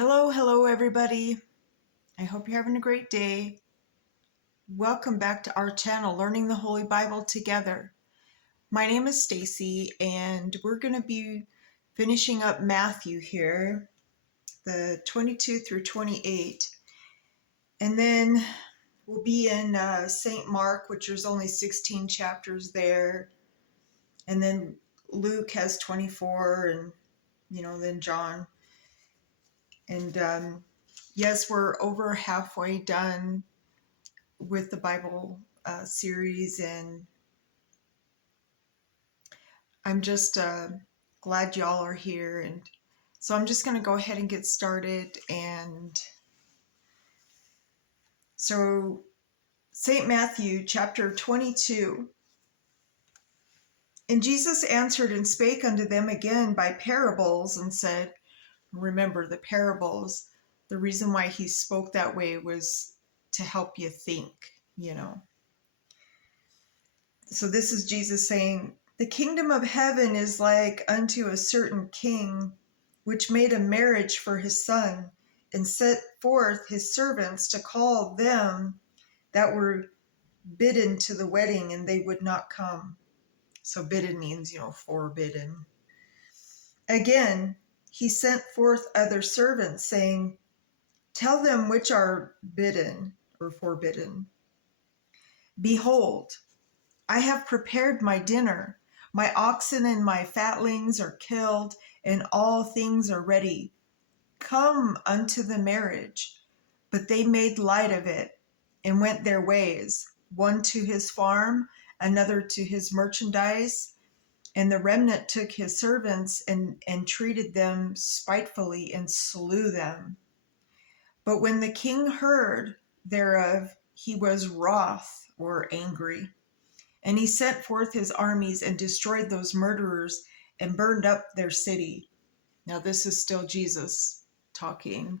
Hello, everybody. I hope you're having a great day. Welcome back to our channel, Learning the Holy Bible Together. My name is Stacy, and we're going to be finishing up Matthew here, the 22 through 28. And then we'll be in St. Mark, which there's only 16 chapters there. And then Luke has 24, and, then John. And yes, we're over halfway done with the Bible series, and I'm just glad y'all are here. And so I'm just going to go ahead and get started. And so St. Matthew chapter 22. And Jesus answered and spake unto them again by parables, and said, remember the parables, the reason why he spoke that way was to help you think, So this is Jesus saying, the kingdom of heaven is like unto a certain king, which made a marriage for his son, and set forth his servants to call them that were bidden to the wedding, and they would not come. So bidden means, forbidden. Again, he sent forth other servants, saying, tell them which are bidden or forbidden. Behold, I have prepared my dinner. My oxen and my fatlings are killed, and all things are ready. Come unto the marriage. But they made light of it, and went their ways, one to his farm, another to his merchandise. And the remnant took his servants and treated them spitefully, and slew them. But when the king heard thereof, he was wroth or angry. And he sent forth his armies and destroyed those murderers and burned up their city. Now this is still Jesus talking.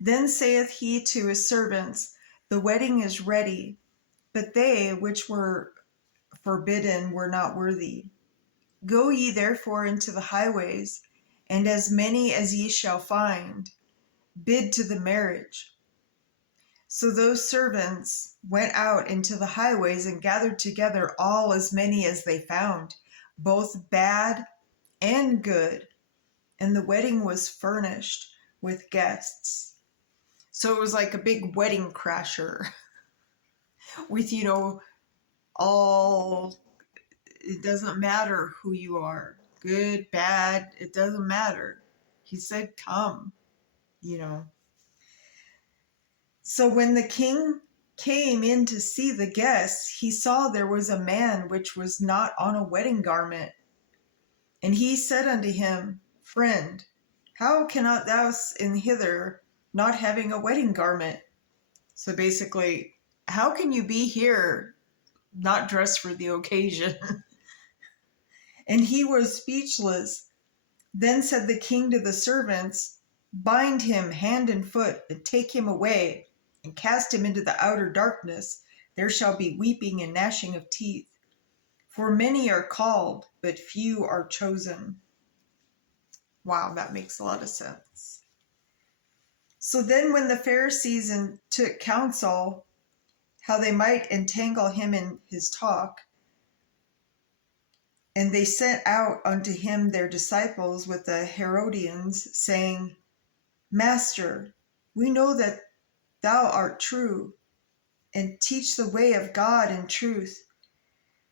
Then saith he to his servants, the wedding is ready, but they which were forbidden were not worthy. Go ye therefore into the highways, and as many as ye shall find, bid to the marriage. So those servants went out into the highways and gathered together all as many as they found, both bad and good. And the wedding was furnished with guests. So it was like a big wedding crasher with, all, it doesn't matter who you are, good, bad, it doesn't matter. He said, come, So when the king came in to see the guests, he saw there was a man which was not on a wedding garment. And he said unto him, friend, how cannot thou in hither not having a wedding garment? So basically, how can you be here not dressed for the occasion? And he was speechless. Then said the king to the servants, bind him hand and foot, and take him away, and cast him into the outer darkness. There shall be weeping and gnashing of teeth. For many are called, but few are chosen. Wow, that makes a lot of sense. So then when the Pharisees took counsel how they might entangle him in his talk, and they sent out unto him their disciples with the Herodians, saying, Master, we know that thou art true, and teach the way of God in truth.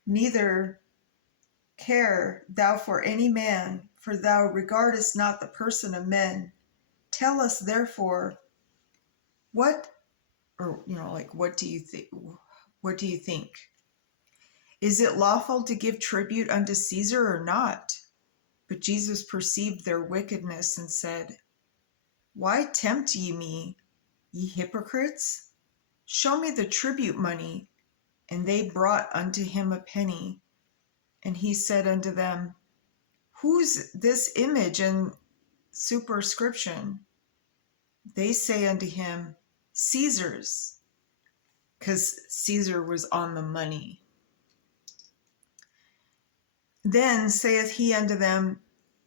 Neither care thou for any man, for thou regardest not the person of men. Tell us therefore, what do you think? What do you think? Is it lawful to give tribute unto Caesar or not? But Jesus perceived their wickedness and said, why tempt ye me, ye hypocrites? Show me the tribute money. And they brought unto him a penny. And he said unto them, whose this image and superscription? They say unto him, Caesar's, because Caesar was on the money. Then saith he unto them,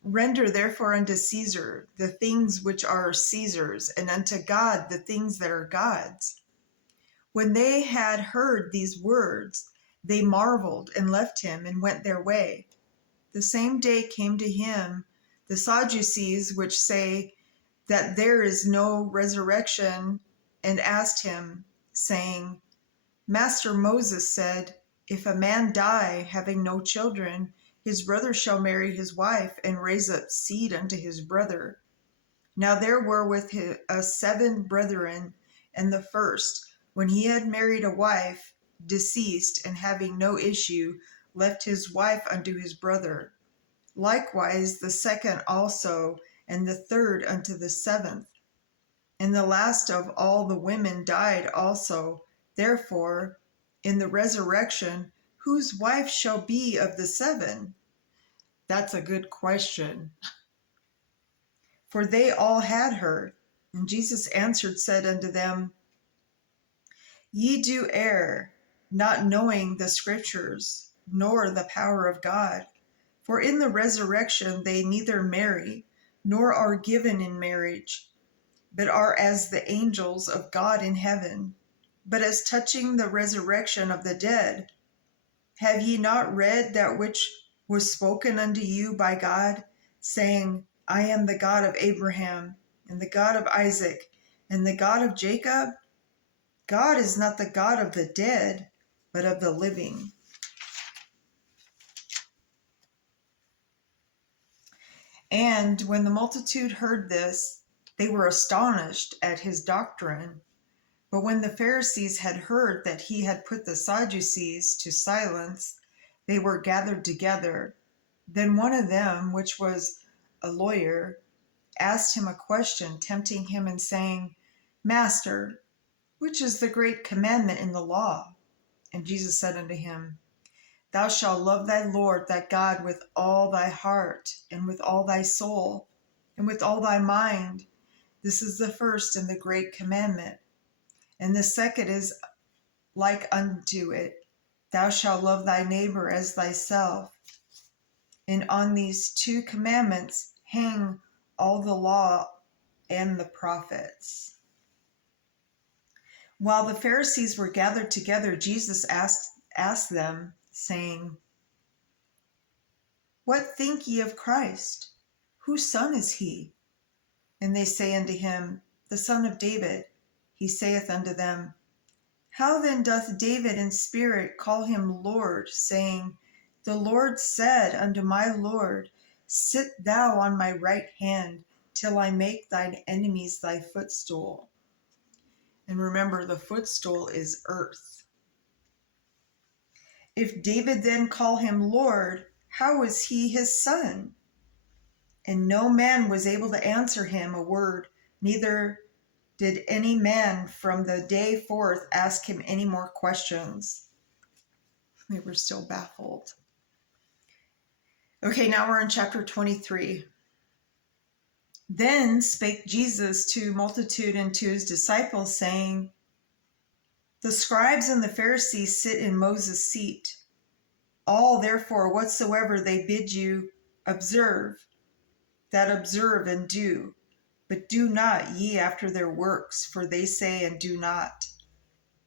Render therefore unto Caesar the things which are Caesar's, and unto God the things that are God's. When they had heard these words, they marveled and left him and went their way. The same day came to him the Sadducees, which say that there is no resurrection, and asked him, saying, Master, Moses said, if a man die having no children, his brother shall marry his wife and raise up seed unto his brother. Now there were with us 7 brethren, and the first, when he had married a wife, deceased, and having no issue, left his wife unto his brother. Likewise the second also, and the third unto the 7th. And the last of all the women died also. Therefore, in the resurrection, whose wife shall be of the 7? That's a good question. For they all had her. And Jesus answered, said unto them, Ye do err, not knowing the Scriptures, nor the power of God. For in the resurrection they neither marry, nor are given in marriage, but are as the angels of God in heaven. But as touching the resurrection of the dead, have ye not read that which was spoken unto you by God, saying, I am the God of Abraham, and the God of Isaac, and the God of Jacob? God is not the God of the dead, but of the living. And when the multitude heard this, they were astonished at his doctrine. But when the Pharisees had heard that he had put the Sadducees to silence, they were gathered together. Then one of them, which was a lawyer, asked him a question, tempting him and saying, Master, which is the great commandment in the law? And Jesus said unto him, Thou shalt love thy Lord thy God with all thy heart, and with all thy soul, and with all thy mind. This is the first and the great commandment. And the second is like unto it, Thou shalt love thy neighbor as thyself. And on these 2 commandments hang all the law and the prophets. While the Pharisees were gathered together, Jesus asked them, saying, What think ye of Christ? Whose son is he? And they say unto him, The son of David. He saith unto them, How then doth David in spirit call him Lord, saying, The Lord said unto my Lord, Sit thou on my right hand, till I make thine enemies thy footstool. And remember, the footstool is earth. If David then call him Lord, how is he his son? And no man was able to answer him a word, neither did any man from the day forth ask him any more questions. They were still baffled. Okay, now we're in chapter 23. Then spake Jesus to multitude and to his disciples, saying, The scribes and the Pharisees sit in Moses' seat. All therefore whatsoever they bid you observe, that observe and do. But do not ye after their works, for they say and do not.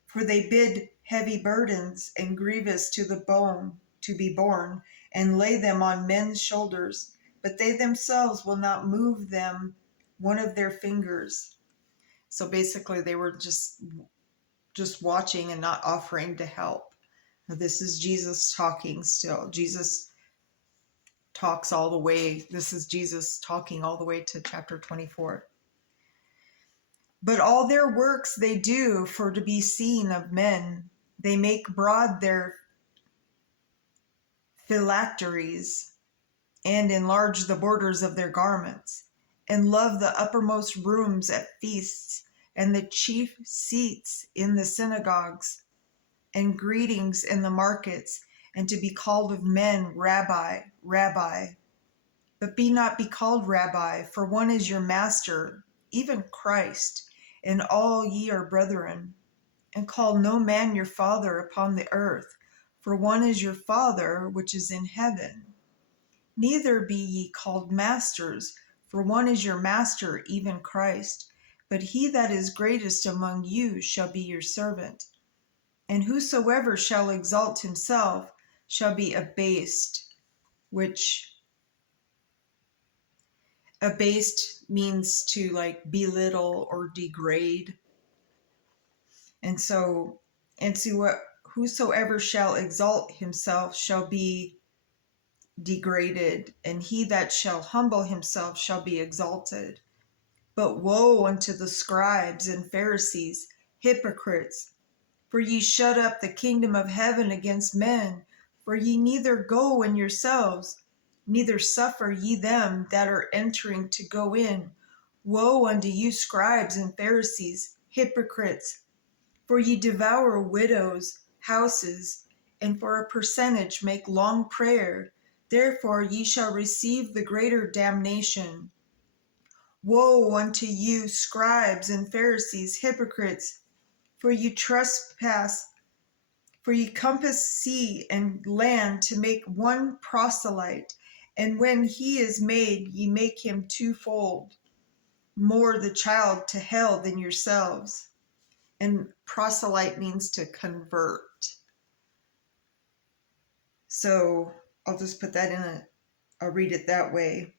For they bid heavy burdens and grievous to the bone to be borne, and lay them on men's shoulders, but they themselves will not move them one of their fingers. So basically they were just watching and not offering to help. Now, this is Jesus talking still. Jesus talks all the way. This is Jesus talking all the way to chapter 24. But all their works they do for to be seen of men. They make broad their phylacteries, and enlarge the borders of their garments, and love the uppermost rooms at feasts, and the chief seats in the synagogues, and greetings in the markets, and to be called of men, Rabbi, Rabbi. But be not be called Rabbi, for one is your master, even Christ, and all ye are brethren. And call no man your father upon the earth, for one is your Father which is in heaven. Neither be ye called masters, for one is your master, even Christ. But he that is greatest among you shall be your servant. And whosoever shall exalt himself shall be abased, which abased means to like belittle or degrade. And so whosoever shall exalt himself shall be degraded, and he that shall humble himself shall be exalted. But woe unto the scribes and Pharisees, hypocrites! For ye shut up the kingdom of heaven against men, for ye neither go in yourselves, neither suffer ye them that are entering to go in. Woe unto you, scribes and Pharisees, hypocrites! For ye devour widows' houses, and for a percentage make long prayer. Therefore ye shall receive the greater damnation. Woe unto you, scribes and Pharisees, hypocrites! For ye compass sea and land to make one proselyte, and when he is made, ye make him twofold more the child to hell than yourselves. And proselyte means to convert. So I'll just put that I'll read it that way.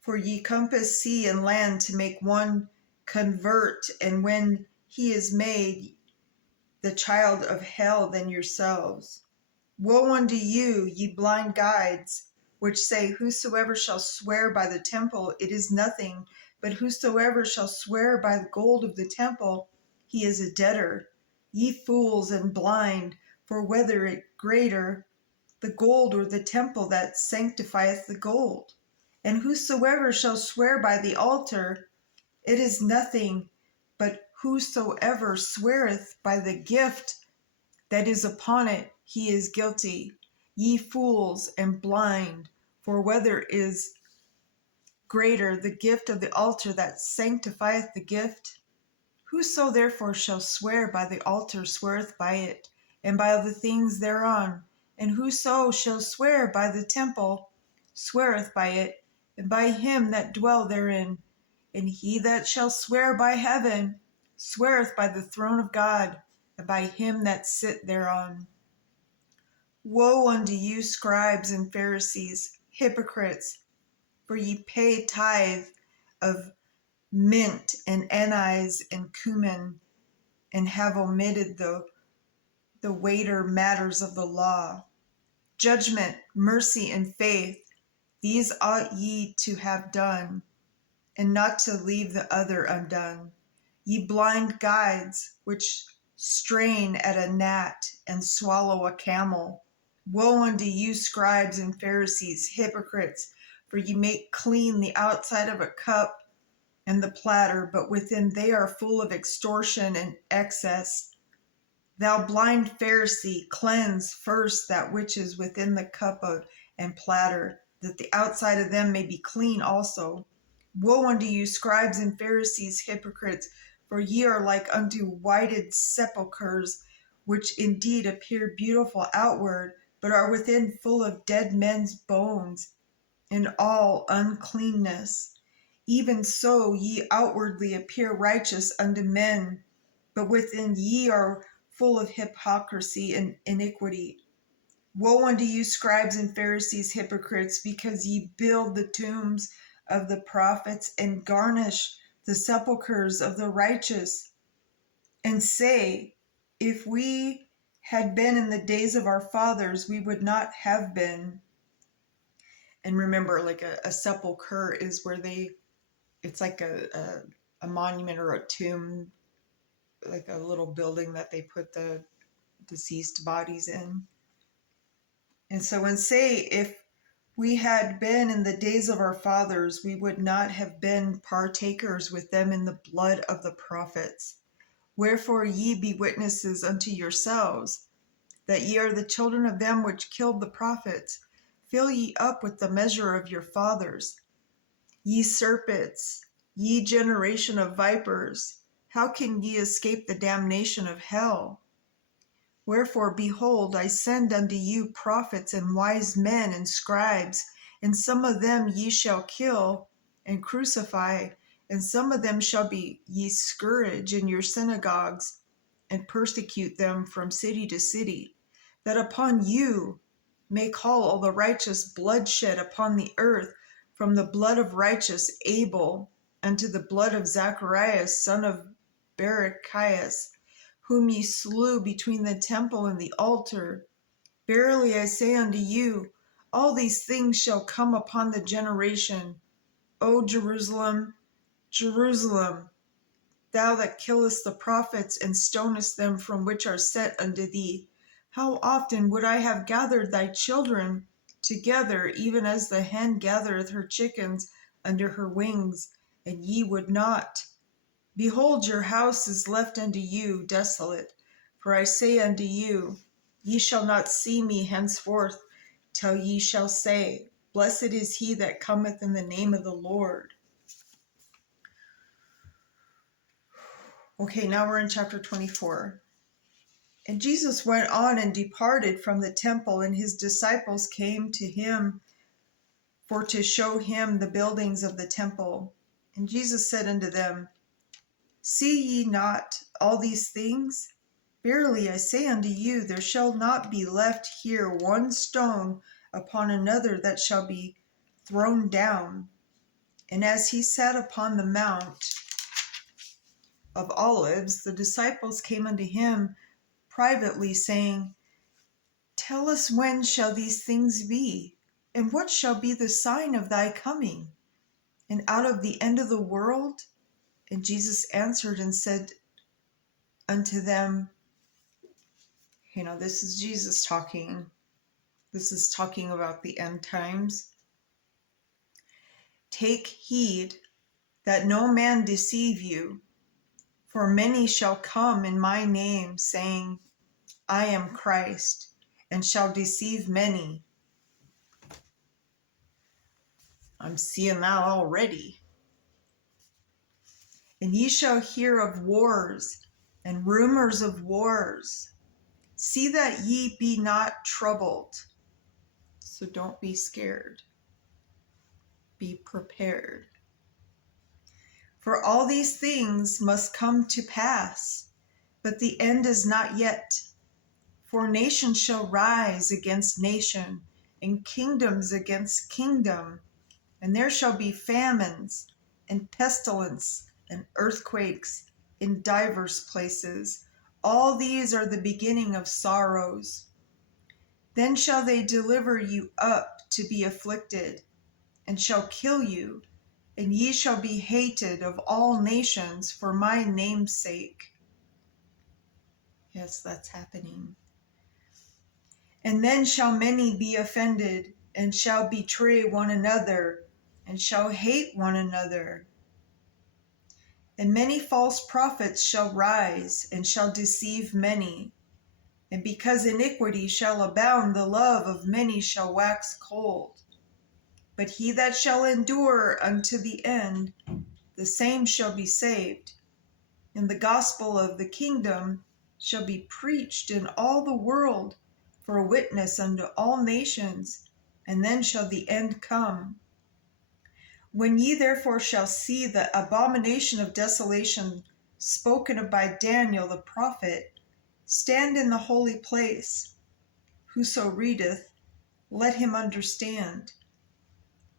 For ye compass sea and land to make one convert, and when he is made, the child of hell than yourselves. Woe unto you, ye blind guides, which say, whosoever shall swear by the temple, it is nothing, but whosoever shall swear by the gold of the temple, he is a debtor. Ye fools and blind, for whether it greater, the gold or the temple that sanctifieth the gold? And whosoever shall swear by the altar, it is nothing, but whosoever sweareth by the gift that is upon it, he is guilty. Ye fools and blind, for whether is greater, the gift of the altar that sanctifieth the gift? Whoso therefore shall swear by the altar sweareth by it, and by the things thereon. And whoso shall swear by the temple sweareth by it, and by him that dwell therein. And he that shall swear by heaven sweareth by the throne of God, and by him that sit thereon. Woe unto you, scribes and Pharisees, hypocrites! For ye pay tithe of mint and anise and cumin, and have omitted the weightier matters of the law. Judgment, mercy, and faith, these ought ye to have done, and not to leave the other undone. Ye blind guides, which strain at a gnat and swallow a camel. Woe unto you, scribes and Pharisees, hypocrites! For ye make clean the outside of a cup and the platter, but within they are full of extortion and excess. Thou blind Pharisee, cleanse first that which is within the cup and platter, that the outside of them may be clean also. Woe unto you, scribes and Pharisees, hypocrites! For ye are like unto whited sepulchres, which indeed appear beautiful outward, but are within full of dead men's bones and all uncleanness. Even so ye outwardly appear righteous unto men, but within ye are full of hypocrisy and iniquity. Woe unto you, scribes and Pharisees, hypocrites, because ye build the tombs of the prophets and garnish the sepulchres of the righteous, and say, if we had been in the days of our fathers, we would not have been. And remember, like a sepulcher is where it's like a monument or a tomb, like a little building that they put the deceased bodies in. And so when say, if we had been in the days of our fathers, we would not have been partakers with them in the blood of the prophets. Wherefore ye be witnesses unto yourselves, that ye are the children of them which killed the prophets. Fill ye up with the measure of your fathers. Ye serpents, ye generation of vipers, how can ye escape the damnation of hell? Wherefore, behold, I send unto you prophets and wise men and scribes, and some of them ye shall kill and crucify, and some of them shall be ye scourge in your synagogues, and persecute them from city to city, that upon you may call all the righteous bloodshed upon the earth, from the blood of righteous Abel unto the blood of Zacharias, son of Barachias, whom ye slew between the temple and the altar. Verily I say unto you, all these things shall come upon the generation. O Jerusalem, Jerusalem, thou that killest the prophets and stonest them from which are sent unto thee, how often would I have gathered thy children together, even as the hen gathereth her chickens under her wings, and ye would not. Behold, your house is left unto you desolate. For I say unto you, ye shall not see me henceforth, till ye shall say, Blessed is he that cometh in the name of the Lord. Okay, now we're in chapter 24. And Jesus went on and departed from the temple, and his disciples came to him for to show him the buildings of the temple. And Jesus said unto them, See ye not all these things? Verily I say unto you, there shall not be left here one stone upon another that shall be thrown down. And as he sat upon the Mount of Olives, the disciples came unto him privately, saying, Tell us, when shall these things be? And what shall be the sign of thy coming, and out of the end of the world? And Jesus answered and said unto them, this is Jesus talking. This is talking about the end times. Take heed that no man deceive you, for many shall come in my name, saying, I am Christ, and shall deceive many. I'm seeing that already. And ye shall hear of wars and rumors of wars. See that ye be not troubled. So don't be scared. Be prepared. For all these things must come to pass, but the end is not yet. For nation shall rise against nation, and kingdoms against kingdom, and there shall be famines, and pestilence, and earthquakes in divers places. All these are the beginning of sorrows. Then shall they deliver you up to be afflicted, and shall kill you, and ye shall be hated of all nations for my name's sake. Yes, that's happening. And then shall many be offended, and shall betray one another, and shall hate one another. And many false prophets shall rise, and shall deceive many. And because iniquity shall abound, the love of many shall wax cold. But he that shall endure unto the end, the same shall be saved. And the gospel of the kingdom shall be preached in all the world for a witness unto all nations, and then shall the end come. When ye therefore shall see the abomination of desolation spoken of by Daniel the prophet, stand in the holy place. Whoso readeth, let him understand.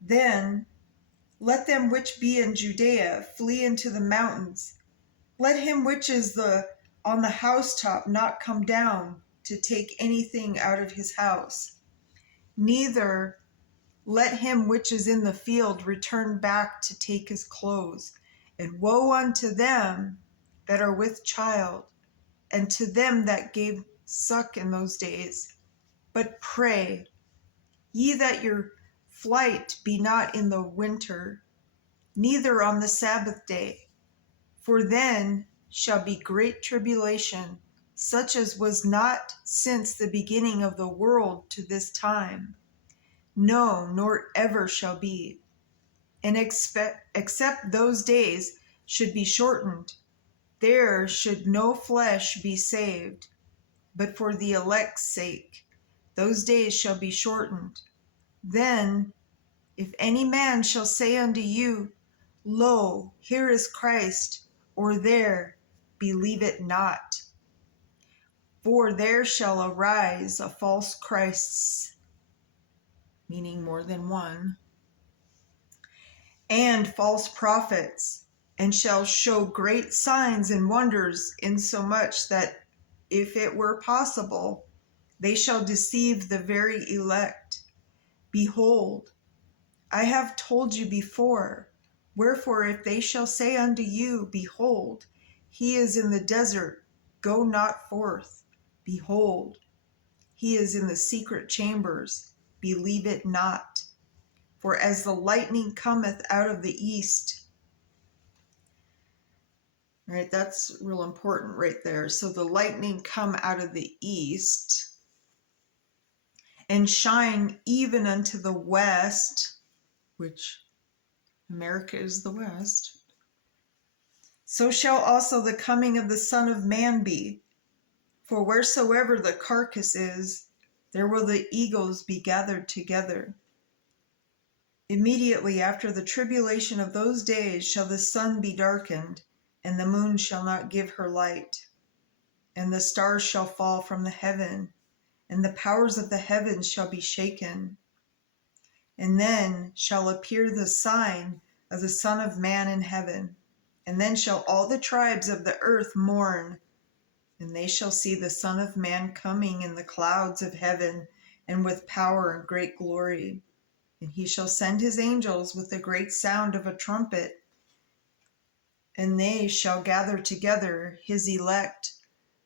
Then let them which be in Judea flee into the mountains. Let him which is on the housetop not come down to take anything out of his house. Neither let him which is in the field return back to take his clothes. And woe unto them that are with child, and to them that gave suck in those days. But pray ye that your flight be not in the winter, neither on the Sabbath day. For then shall be great tribulation, such as was not since the beginning of the world to this time. No, nor ever shall be. And except those days should be shortened, there should no flesh be saved. but for the elect's sake, those days shall be shortened. Then, if any man shall say unto you, Lo, here is Christ, or there, believe it not. For there shall arise a false Christs, meaning more than one, and false prophets, and shall show great signs and wonders, insomuch that if it were possible, they shall deceive the very elect. Behold, I have told you before. Wherefore, if they shall say unto you, Behold, he is in the desert, go not forth. Behold, he is in the secret chambers, believe it not. For as the lightning cometh out of the east. Right, that's real important right there. So the lightning come out of the east and shine even unto the west, which America is the west. So shall also the coming of the Son of Man be. For wheresoever the carcass is, there will the eagles be gathered together. Immediately after the tribulation of those days shall the sun be darkened, and the moon shall not give her light, and the stars shall fall from the heaven, and the powers of the heavens shall be shaken. And then shall appear the sign of the Son of Man in heaven. And then shall all the tribes of the earth mourn, and they shall see the Son of Man coming in the clouds of heaven, and with power and great glory. And he shall send his angels with the great sound of a trumpet, and they shall gather together his elect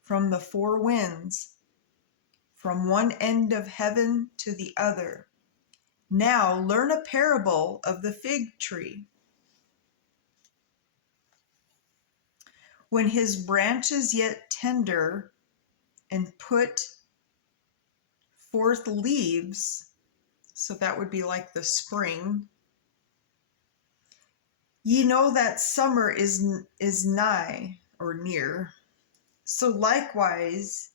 from the four winds, from one end of heaven to the other. Now learn a parable of the fig tree. When his branch is yet tender and put forth leaves, so that would be like the spring, ye know that summer is nigh, or near. So likewise,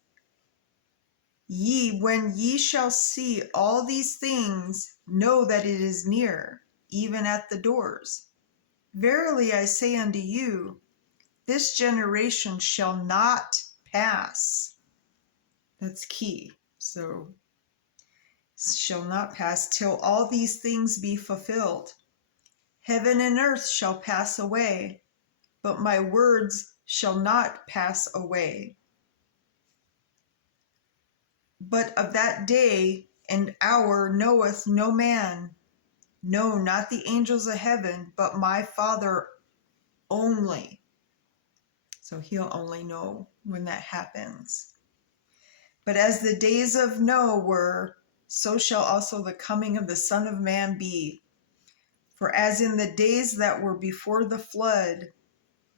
ye, when ye shall see all these things, know that it is near, even at the doors. Verily I say unto you, this generation shall not pass. That's key. So, shall not pass till all these things be fulfilled. Heaven and earth shall pass away, but my words shall not pass away. But of that day and hour knoweth no man, no, not the angels of heaven, but my Father only. So he'll only know when that happens. But as the days of Noah were, so shall also the coming of the Son of Man be. For as in the days that were before the flood,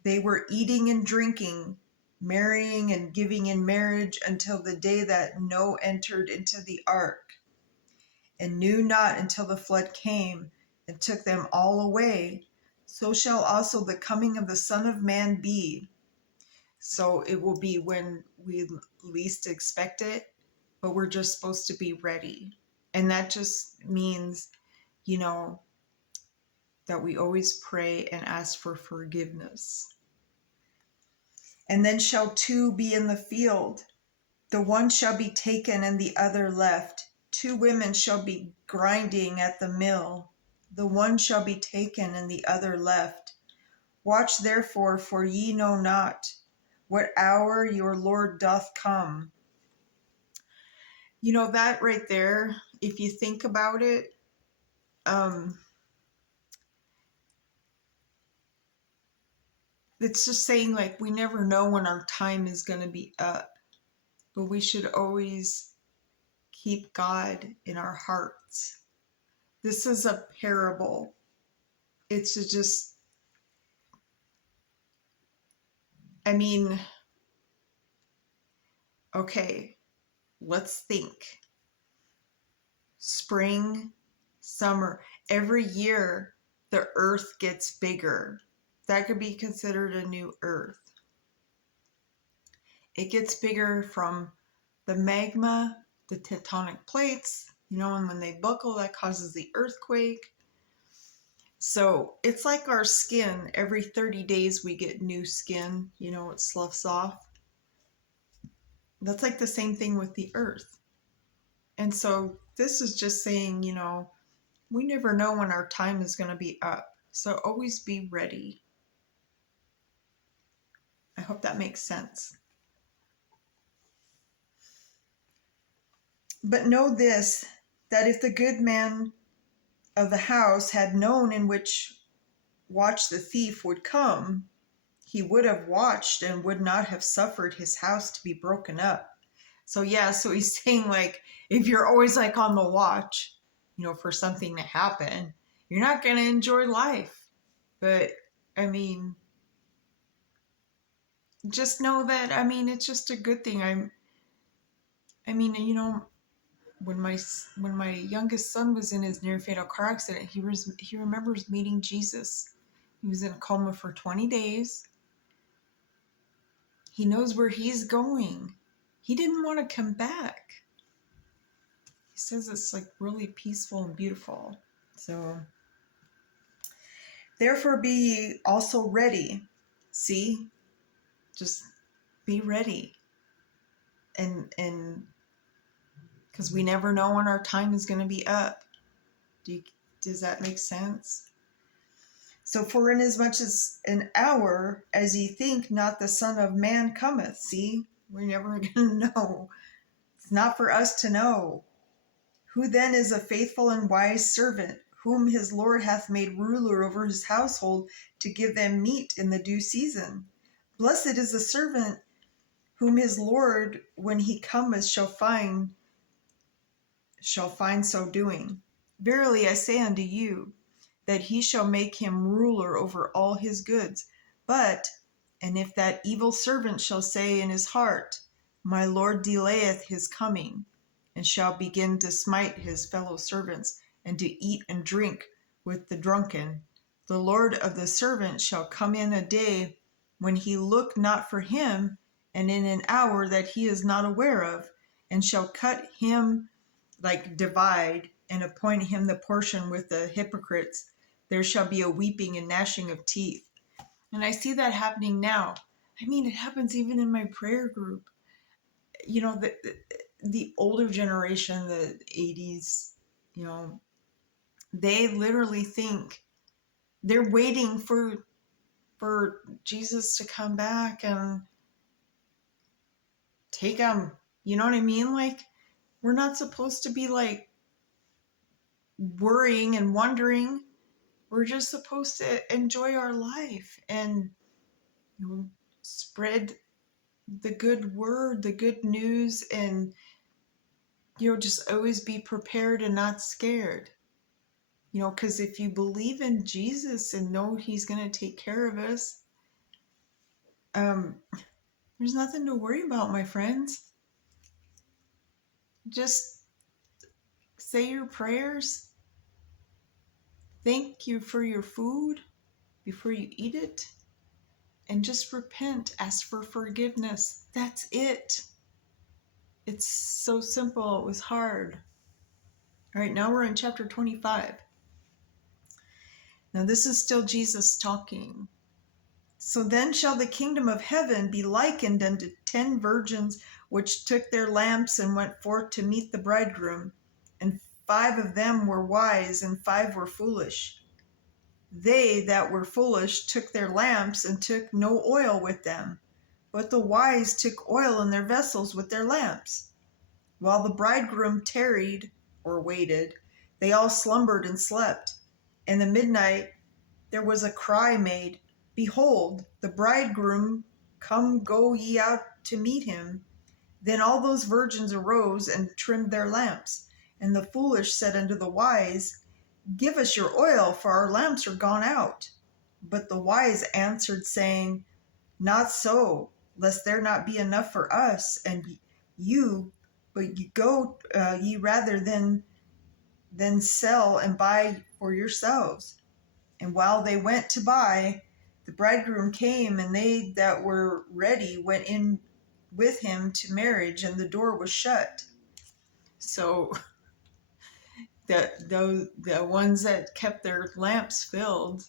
they were eating and drinking, marrying and giving in marriage until the day that Noah entered into the ark, and knew not until the flood came and took them all away, so shall also the coming of the Son of Man be. So it will be when we least expect it, but we're just supposed to be ready. And that just means, that we always pray and ask for forgiveness. And then shall two be in the field, the one shall be taken and the other left. Two women shall be grinding at the mill, the one shall be taken and the other left. Watch therefore, for ye know not what hour your Lord doth come. That right there, if you think about it, it's just saying, like, we never know when our time is going to be up, but we should always keep God in our hearts. This is a parable. It's just, okay, let's think. Spring, summer, every year the earth gets bigger. That could be considered a new earth. It gets bigger from the magma, the tectonic plates, and when they buckle, that causes the earthquake. So it's like our skin. Every 30 days we get new skin, it sloughs off. That's like the same thing with the earth. And so this is just saying, we never know when our time is going to be up. So always be ready. I hope that makes sense. But know this, that if the good man of the house had known in which watch the thief would come, he would have watched and would not have suffered his house to be broken up. So he's saying, like, if you're always like on the watch, for something to happen, you're not going to enjoy life. But I mean, just know that, it's just a good thing. When my youngest son was in his near fatal car accident, he remembers meeting Jesus. He was in a coma for 20 days. He knows where he's going. He didn't want to come back. He says it's like really peaceful and beautiful. So, therefore be ye also ready. See? Just be ready. And because we never know when our time is going to be up. Does that make sense? So, for inasmuch as an hour as ye think not the Son of Man cometh. See? We're never going to know. It's not for us to know. Who then is a faithful and wise servant, whom his Lord hath made ruler over his household, to give them meat in the due season? Blessed is the servant whom his Lord, when he cometh, shall find so doing. Verily I say unto you, that he shall make him ruler over all his goods. And if that evil servant shall say in his heart, My Lord delayeth his coming, and shall begin to smite his fellow servants, and to eat and drink with the drunken, the Lord of the servant shall come in a day when he look not for him, and in an hour that he is not aware of, and shall cut him, like divide, and appoint him the portion with the hypocrites. There shall be a weeping and gnashing of teeth. And I see that happening now. It happens even in my prayer group. The older generation, the 80s, they literally think they're waiting for Jesus to come back and take them. You know what I mean? Like, we're not supposed to be like worrying and wondering. We're just supposed to enjoy our life and spread the good word, the good news, and just always be prepared and not scared. Because if you believe in Jesus and know he's going to take care of us, there's nothing to worry about, my friends. Just say your prayers. Thank you for your food before you eat it. And just repent. Ask for forgiveness. That's it. It's so simple. It was hard. All right, now we're in chapter 25. Now this is still Jesus talking. So then shall the kingdom of heaven be likened unto 10 virgins, which took their lamps and went forth to meet the bridegroom. And 5 of them were wise, and 5 were foolish. They that were foolish took their lamps, and took no oil with them. But the wise took oil in their vessels with their lamps. While the bridegroom tarried, or waited, they all slumbered and slept. In the midnight there was a cry made, Behold, the bridegroom, come, go ye out to meet him. Then all those virgins arose and trimmed their lamps. And the foolish said unto the wise, Give us your oil, for our lamps are gone out. But the wise answered, saying, Not so, lest there not be enough for us and you, but you go ye rather than sell and buy for yourselves. And while they went to buy, the bridegroom came, and they that were ready went in with him to marriage, and the door was shut. So the ones that kept their lamps filled,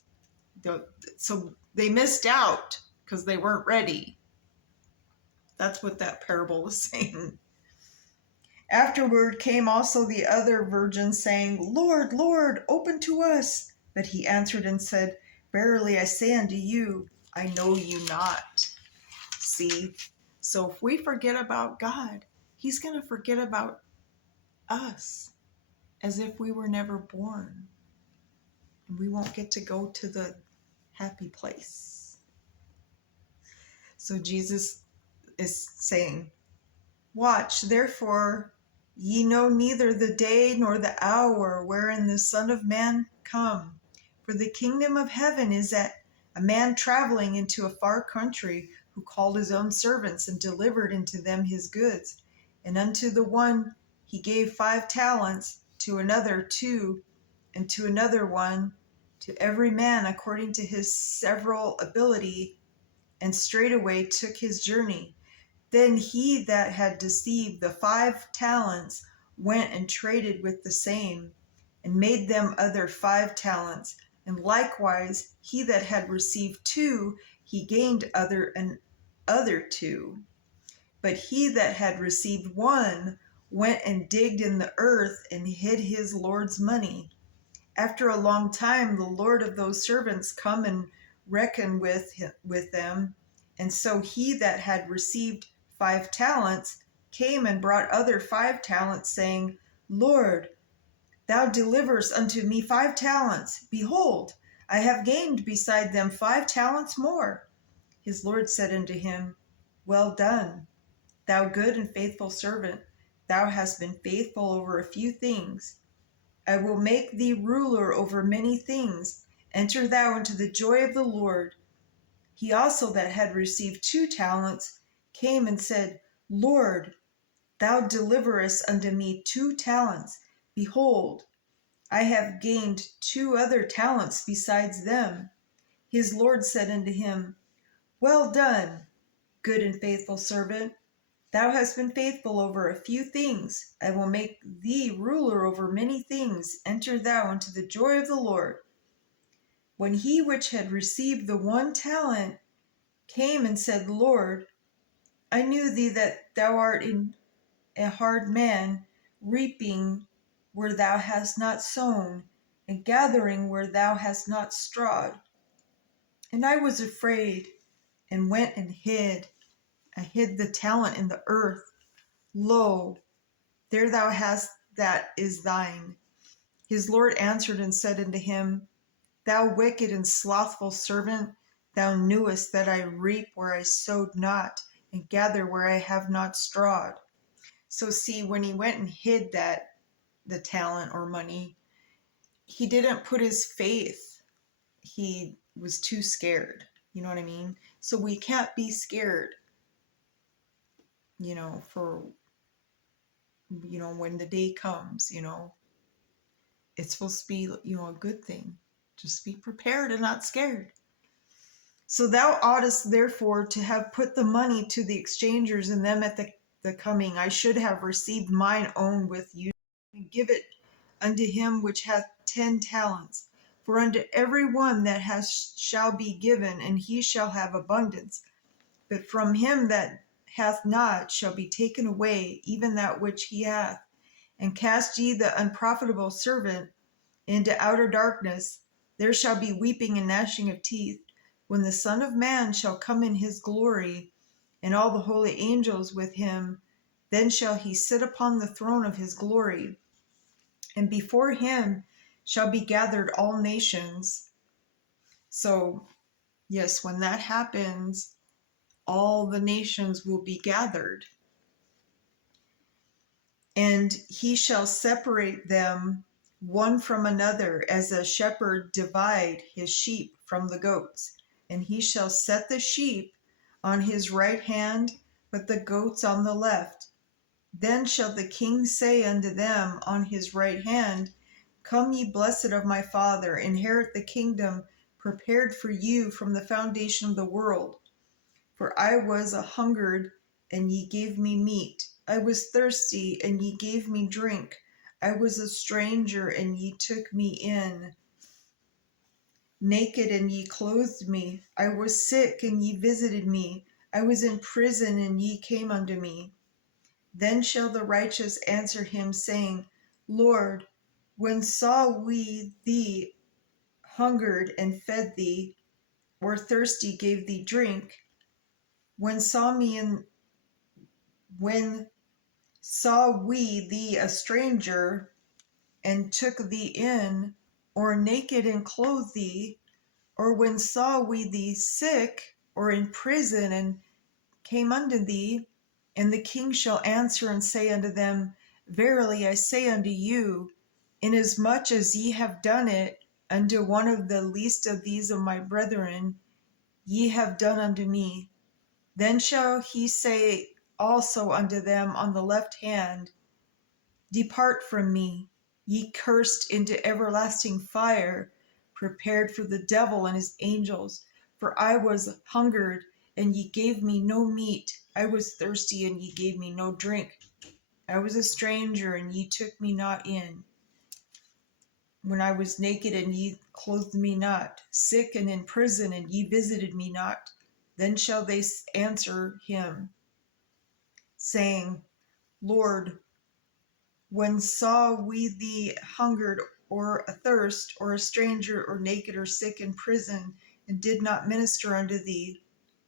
so they missed out because they weren't ready. That's what that parable is saying. Afterward came also the other virgins, saying, Lord, Lord, open to us. But he answered and said, Verily I say unto you, I know you not. See? So if we forget about God, he's going to forget about us as if we were never born. And we won't get to go to the happy place. So Jesus is saying, Watch, therefore, ye know neither the day nor the hour wherein the Son of Man come. For the kingdom of heaven is at a man traveling into a far country, who called his own servants and delivered unto them his goods. And unto the one he gave 5 talents, to another 2, and to another 1, to every man according to his several ability, and straightway took his journey. Then he that had received the 5 talents went and traded with the same, and made them other 5 talents. And likewise he that had received 2, he gained other 2. But he that had received 1 went and digged in the earth and hid his Lord's money. After a long time, the Lord of those servants come and reckon with them. And so he that had received 5 talents came and brought other 5 talents, saying, Lord, thou deliverest unto me 5 talents. Behold, I have gained beside them 5 talents more. His Lord said unto him, Well done, thou good and faithful servant. Thou hast been faithful over a few things. I will make thee ruler over many things. Enter thou into the joy of the Lord. He also that had received 2 talents came and said, Lord, thou deliverest unto me 2 talents. Behold, I have gained 2 other talents besides them. His Lord said unto him, Well done, good and faithful servant. Thou hast been faithful over a few things. I will make thee ruler over many things. Enter thou into the joy of the Lord. When he which had received the 1 talent came and said, Lord, I knew thee that thou art a hard man, reaping where thou hast not sown, and gathering where thou hast not strawed. And I was afraid, and went and hid. I hid the talent in the earth. Lo, there thou hast that is thine. His Lord answered and said unto him, Thou wicked and slothful servant, thou knewest that I reap where I sowed not, and gather where I have not strawed. So see, when he went and hid the talent or money, he didn't put his faith. He was too scared. You know what I mean? So we can't be scared, for, when the day comes, it's supposed to be, a good thing. Just be prepared and not scared. So thou oughtest therefore to have put the money to the exchangers, and them at the coming I should have received mine own with you, and give it unto him which hath 10 talents. For unto every one that has shall be given, and he shall have abundance. But from him that hath not shall be taken away even that which he hath. And cast ye the unprofitable servant into outer darkness. There shall be weeping and gnashing of teeth, when the Son of Man shall come in his glory, and all the holy angels with him. Then shall he sit upon the throne of his glory, and before him shall be gathered all nations. So, yes, when that happens, all the nations will be gathered. And he shall separate them one from another, as a shepherd divide his sheep from the goats. And he shall set the sheep on his right hand, but the goats on the left. Then shall the king say unto them on his right hand, Come ye blessed of my Father, inherit the kingdom prepared for you from the foundation of the world. For I was a hungered, and ye gave me meat. I was thirsty, and ye gave me drink. I was a stranger, and ye took me in. Naked, and ye clothed me. I was sick, and ye visited me. I was in prison, and ye came unto me. Then shall the righteous answer him, saying, Lord, when saw we thee hungered and fed thee, or thirsty gave thee drink? When saw me in when saw we thee a stranger and took thee in, or naked and clothed thee? Or when saw we thee sick or in prison and came unto thee? And the king shall answer and say unto them, Verily I say unto you, inasmuch as ye have done it unto one of the least of these of my brethren, ye have done unto me. Then shall he say also unto them on the left hand, Depart from me, ye cursed, into everlasting fire, prepared for the devil and his angels. For I was hungered, and ye gave me no meat. I was thirsty, and ye gave me no drink. I was a stranger, and ye took me not in. When I was naked, and ye clothed me not, sick and in prison, and ye visited me not. Then shall they answer him, saying, Lord, when saw we thee hungered, or athirst, or a stranger, or naked, or sick in prison, and did not minister unto thee?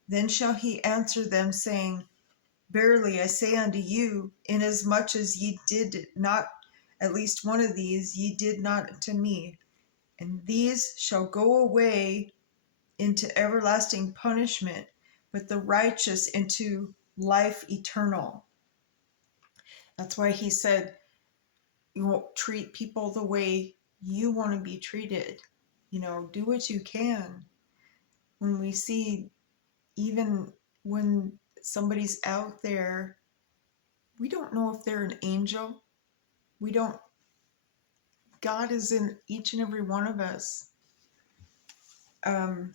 Then shall he answer them, saying, Verily I say unto you, inasmuch as ye did not at least one of these, ye did not to me. And these shall go away into everlasting punishment, but the righteous into life eternal. That's why he said, you won't treat people the way you want to be treated. Do what you can. When we see, even when somebody's out there, we don't know if they're an angel. We don't, God is in each and every one of us. All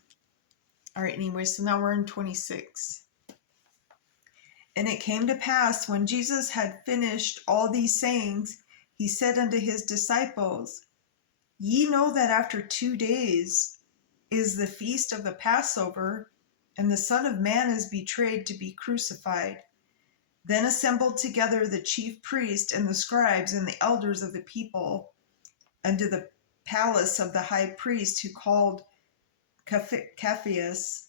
right, anyway, so now we're in 26. And it came to pass, when Jesus had finished all these sayings, he said unto his disciples, Ye know that after 2 days is the feast of the Passover, and the Son of Man is betrayed to be crucified. Then assembled together the chief priests and the scribes and the elders of the people unto the palace of the high priest, who called Caiaphas,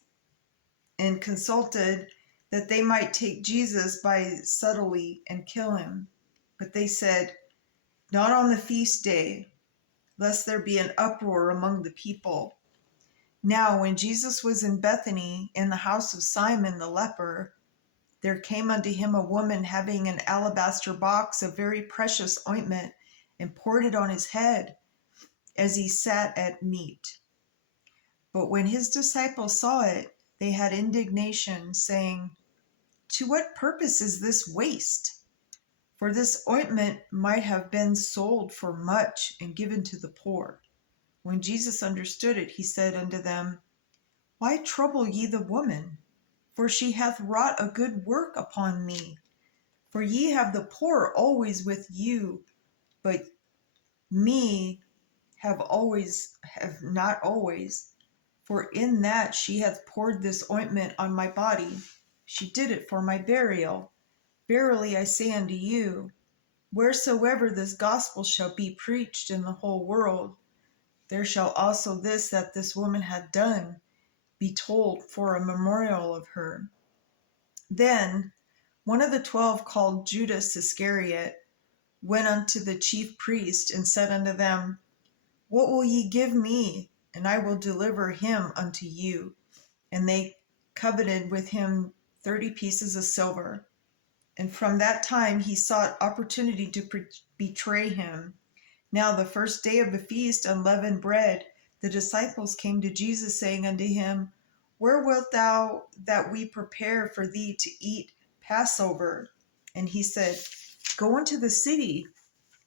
and consulted that they might take Jesus by subtlety and kill him. But they said, Not on the feast day, lest there be an uproar among the people. Now when Jesus was in Bethany, in the house of Simon the leper, there came unto him a woman having an alabaster box of very precious ointment, and poured it on his head as he sat at meat. But when his disciples saw it, they had indignation, saying, To what purpose is this waste? For this ointment might have been sold for much and given to the poor. When Jesus understood it, he said unto them, Why trouble ye the woman? For she hath wrought a good work upon me. For ye have the poor always with you, but me have not always. For in that she hath poured this ointment on my body, she did it for my burial. Verily I say unto you, wheresoever this gospel shall be preached in the whole world, there shall also this that this woman hath done be told for a memorial of her. Then one of the 12, called Judas Iscariot, went unto the chief priest, and said unto them, What will ye give me, and I will deliver him unto you? And they coveted with him 30 pieces of silver. And from that time he sought opportunity to betray him. Now the first day of the feast, unleavened bread, the disciples came to Jesus, saying unto him, Where wilt thou that we prepare for thee to eat Passover? And he said, Go into the city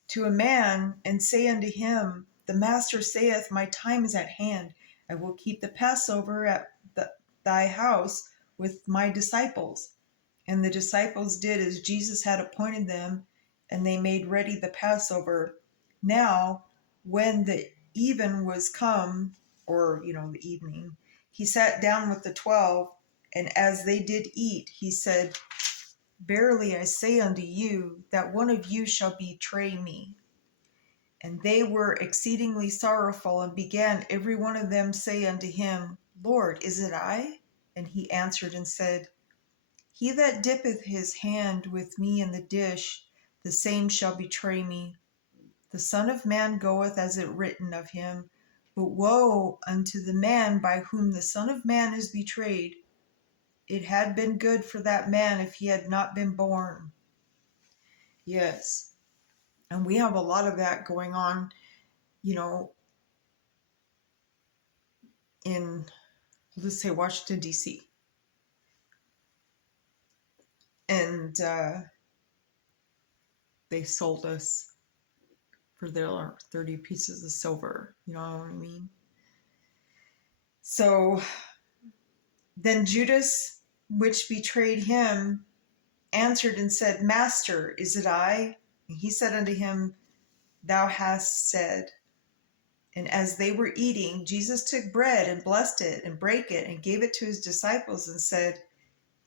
to a man, and say unto him, The master saith, My time is at hand. I will keep the Passover at thy house with my disciples. And the disciples did as Jesus had appointed them, and they made ready the Passover. Now, when the even was come, or, the evening, he sat down with the 12, and as they did eat, he said, Verily I say unto you, that one of you shall betray me. And they were exceedingly sorrowful, and began every one of them say unto him, Lord, is it I? And he answered and said, He that dippeth his hand with me in the dish, the same shall betray me. The Son of Man goeth as it written of him, but woe unto the man by whom the Son of Man is betrayed. It had been good for that man if he had not been born. Yes. And we have a lot of that going on, in, let's say, Washington, D.C. And they sold us for their 30 pieces of silver. You know what I mean? So then Judas, which betrayed him, answered and said, Master, is it I? And he said unto him, Thou hast said. And as they were eating, Jesus took bread and blessed it and brake it and gave it to his disciples and said,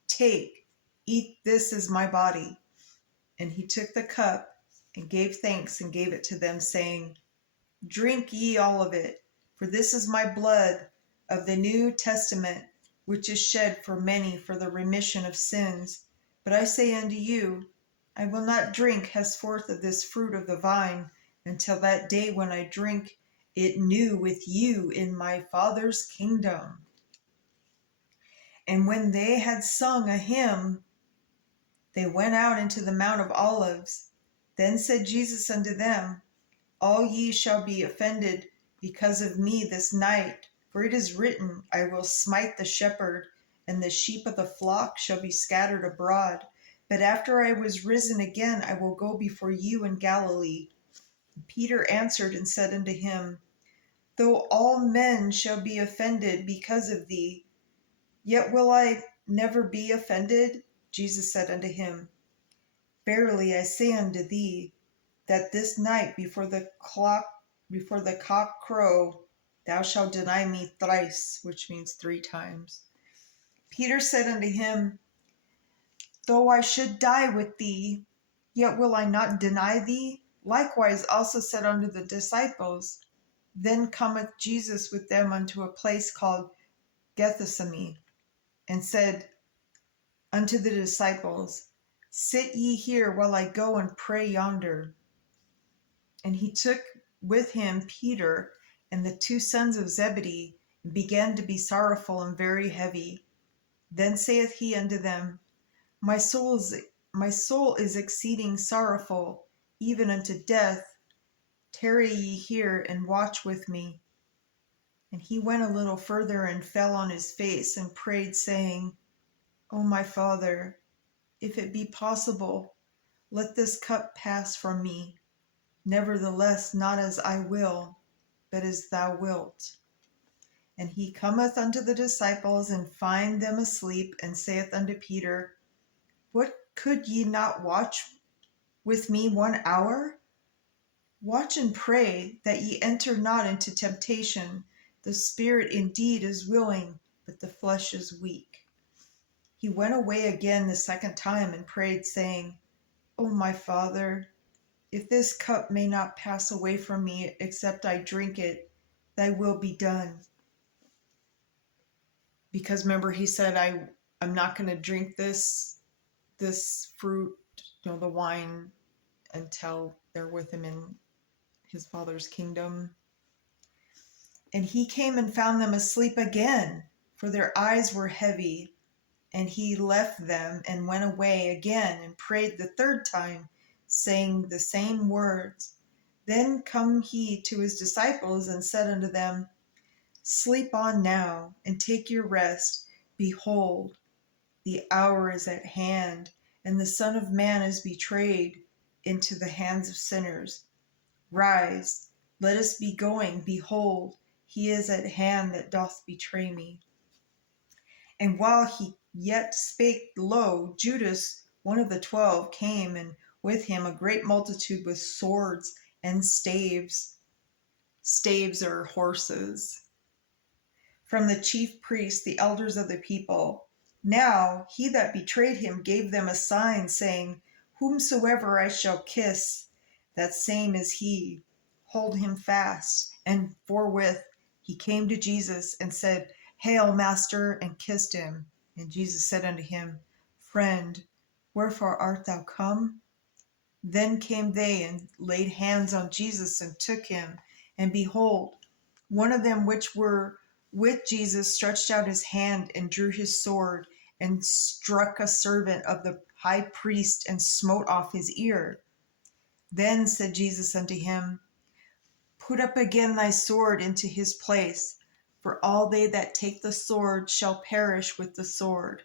Take, eat, this is my body. And he took the cup and gave thanks and gave it to them, saying, Drink ye all of it, for this is my blood of the New Testament, which is shed for many for the remission of sins. But I say unto you, I will not drink henceforth of this fruit of the vine until that day when I drink it new with you in my Father's kingdom. And when they had sung a hymn, they went out into the Mount of Olives. Then said Jesus unto them, All ye shall be offended because of me this night, for it is written, I will smite the shepherd, and the sheep of the flock shall be scattered abroad. But after I was risen again, I will go before you in Galilee. Peter answered and said unto him, Though all men shall be offended because of thee, yet will I never be offended. Jesus said unto him, Verily I say unto thee, that this night before the cock crow, thou shalt deny me thrice, which means 3 times. Peter said unto him, Though I should die with thee, yet will I not deny thee. Likewise also said unto the disciples. Then cometh Jesus with them unto a place called Gethsemane, and said unto the disciples, Sit ye here while I go and pray yonder. And he took with him Peter and the 2 sons of Zebedee, and began to be sorrowful and very heavy. Then saith he unto them, My soul is exceeding sorrowful, even unto death. Tarry ye here and watch with me. And he went a little further and fell on his face and prayed, saying, O my Father, if it be possible, let this cup pass from me. Nevertheless, not as I will, but as thou wilt. And he cometh unto the disciples, and find them asleep, and saith unto Peter, What, could ye not watch with me 1 hour? Watch and pray, that ye enter not into temptation. The spirit indeed is willing, but the flesh is weak. He went away again the 2nd time, and prayed, saying, O my Father, if this cup may not pass away from me, except I drink it, thy will be done. Because remember, he said, I'm not going to drink this fruit, the wine, until they're with him in his Father's kingdom. And he came and found them asleep again, for their eyes were heavy. And he left them and went away again and prayed the 3rd time, saying the same words. Then come he to his disciples and said unto them, Sleep on now, and take your rest. Behold, the hour is at hand, and the Son of Man is betrayed into the hands of sinners. Rise, let us be going. Behold, he is at hand that doth betray me. And while he yet spake low, Judas, one of the 12, came, and with him a great multitude with swords and staves. Staves are horses. From the chief priests, the elders of the people. Now he that betrayed him gave them a sign, saying, Whomsoever I shall kiss, that same is he. Hold him fast. And forthwith he came to Jesus and said, Hail, Master, and kissed him. And Jesus said unto him, Friend, wherefore art thou come? Then came they and laid hands on Jesus and took him. And behold, one of them which were with Jesus stretched out his hand and drew his sword and struck a servant of the high priest and smote off his ear. Then said Jesus unto him, Put up again thy sword into his place, for all they that take the sword shall perish with the sword.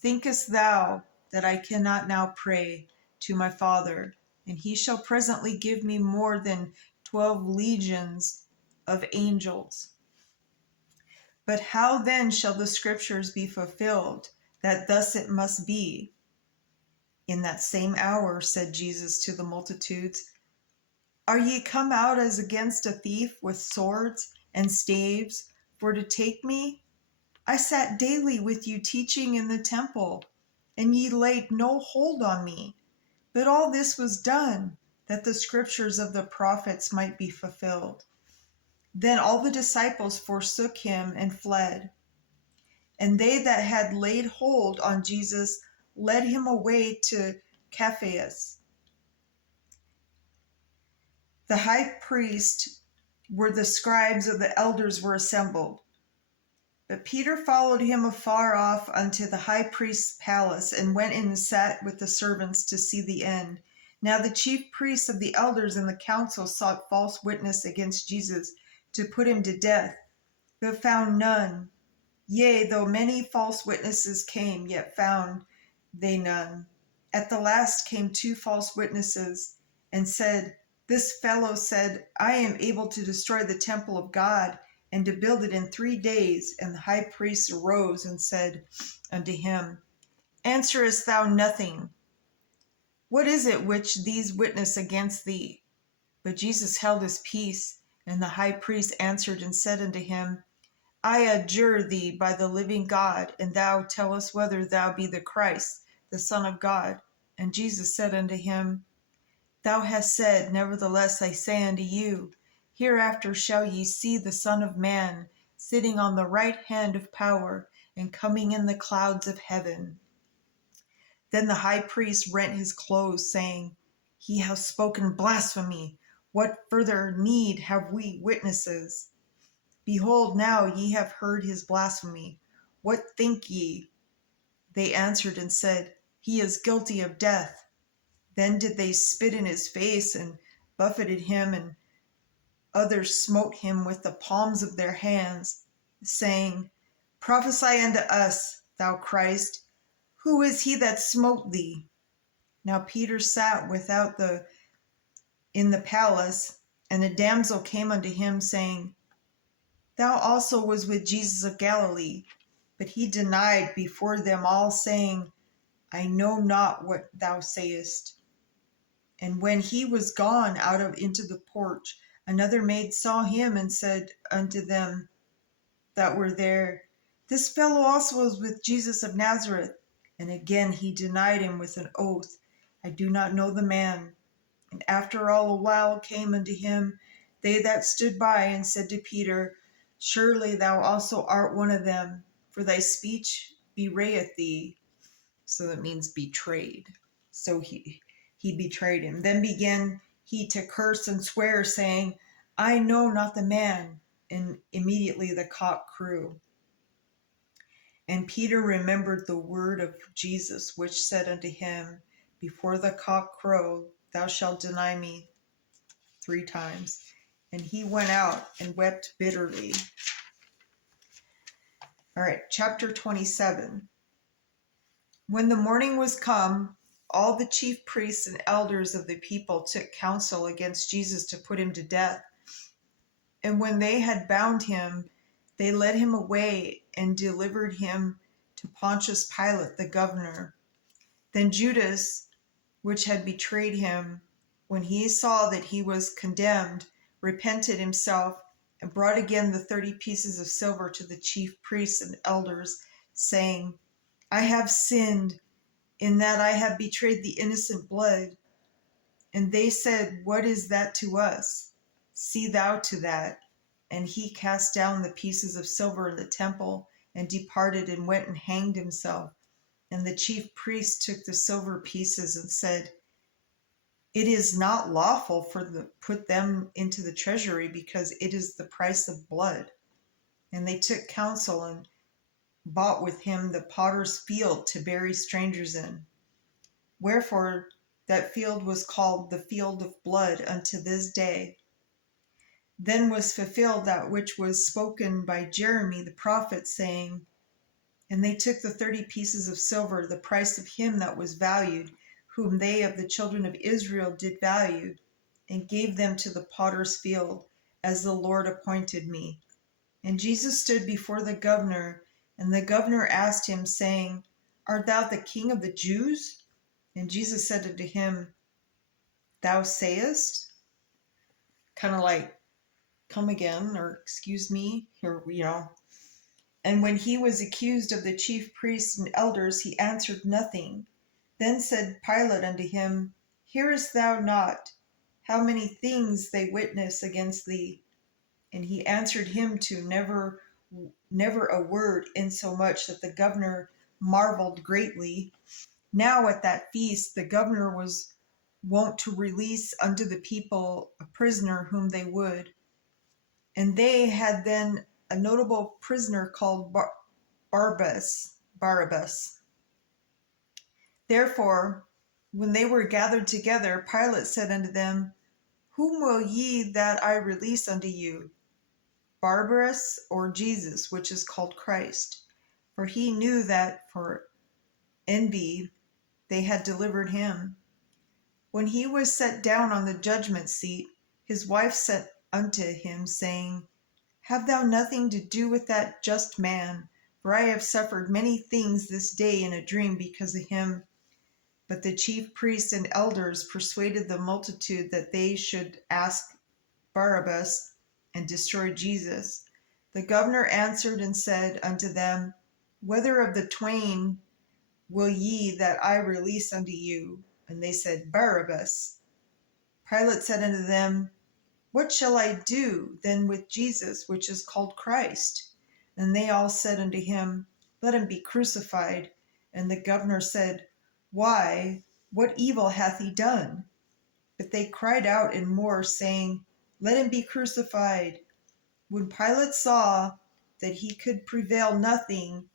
Thinkest thou that I cannot now pray to my Father, and he shall presently give me more than 12 legions of angels? But how then shall the scriptures be fulfilled, that thus it must be? In that same hour said Jesus to the multitudes, Are ye come out as against a thief with swords and staves for to take me? I sat daily with you teaching in the temple, and ye laid no hold on me. But all this was done, that the scriptures of the prophets might be fulfilled. Then all the disciples forsook him and fled. And they that had laid hold on Jesus led him away to Caiaphas, the high priest, where the scribes of the elders were assembled. But Peter followed him afar off unto the high priest's palace, and went in and sat with the servants to see the end. Now the chief priests of the elders and the council sought false witness against Jesus to put him to death, but found none. Yea, though many false witnesses came, yet found they none. At the last came 2 false witnesses, and said, This fellow said, I am able to destroy the temple of God, and to build it in 3 days. And the high priest arose and said unto him, Answerest thou nothing? What is it which these witness against thee? But Jesus held his peace. And the high priest answered and said unto him, I adjure thee by the living God, and thou tell us whether thou be the Christ, the Son of God. And Jesus said unto him, Thou hast said, nevertheless I say unto you, hereafter shall ye see the Son of Man sitting on the right hand of power, and coming in the clouds of heaven. Then the high priest rent his clothes, saying, He hath spoken blasphemy. What further need have we witnesses? Behold, now ye have heard his blasphemy. What think ye? They answered and said, He is guilty of death. Then did they spit in his face, and buffeted him, and others smote him with the palms of their hands, saying, Prophesy unto us, thou Christ. Who is he that smote thee? Now Peter sat without in the palace, and a damsel came unto him, saying, Thou also was with Jesus of Galilee. But he denied before them all, saying, I know not what thou sayest. And when he was gone out of into the porch, another maid saw him, and said unto them that were there, This fellow also was with Jesus of Nazareth. And again he denied him with an oath, I do not know the man. And after all a while came unto him they that stood by, and said to Peter, Surely thou also art one of them, for thy speech bewrayeth thee. So that means betrayed. So he betrayed him. Then began he to curse and swear, saying, I know not the man. And immediately the cock crew. And Peter remembered the word of Jesus, which said unto him, Before the cock crow, thou shalt deny me 3 times. And he went out and wept bitterly. All right, chapter 27. When the morning was come, all the chief priests and elders of the people took counsel against Jesus to put him to death. And when they had bound him, they led him away and delivered him to to Pontius Pilate the governor. Then Judas, which had betrayed him, when he saw that he was condemned, repented himself and brought again the 30 pieces of silver to the chief priests and elders, saying, I have sinned in that I have betrayed the innocent blood. And they said, What is that to us? See thou to that. And he cast down the pieces of silver in the temple and departed and went and hanged himself. And the chief priest took the silver pieces and said, It is not lawful put them into the treasury, because it is the price of blood. And they took counsel and bought with him the potter's field to bury strangers in. Wherefore that field was called the field of blood unto this day. Then was fulfilled that which was spoken by Jeremy the prophet, saying, And they took the 30 pieces of silver, the price of him that was valued, whom they of the children of Israel did value, and gave them to the potter's field, as the Lord appointed me. And Jesus stood before the governor, and the governor asked him, saying, Art thou the king of the Jews? And Jesus said unto him, Thou sayest? Kind of like, come again, or excuse me, or. And when he was accused of the chief priests and elders, he answered nothing. Then said Pilate unto him, Hearest thou not how many things they witness against thee? And he answered him to never a word, insomuch that the governor marveled greatly. Now at that feast the governor was wont to release unto the people a prisoner whom they would. And they had then a notable prisoner called Barabbas. Therefore, when they were gathered together, Pilate said unto them, Whom will ye that I release unto you, Barabbas or Jesus, which is called Christ? For he knew that for envy they had delivered him. When he was set down on the judgment seat, his wife sent unto him, saying, Have thou nothing to do with that just man, for I have suffered many things this day in a dream because of him. But the chief priests and elders persuaded the multitude that they should ask Barabbas and destroy Jesus. The governor answered and said unto them, Whether of the twain will ye that I release unto you? And they said, Barabbas. Pilate said unto them, What shall I do then with Jesus, which is called Christ? And they all said unto him, Let him be crucified. And the governor said, Why, what evil hath he done? But they cried out in more, saying, Let him be crucified. When Pilate saw that he could prevail nothing,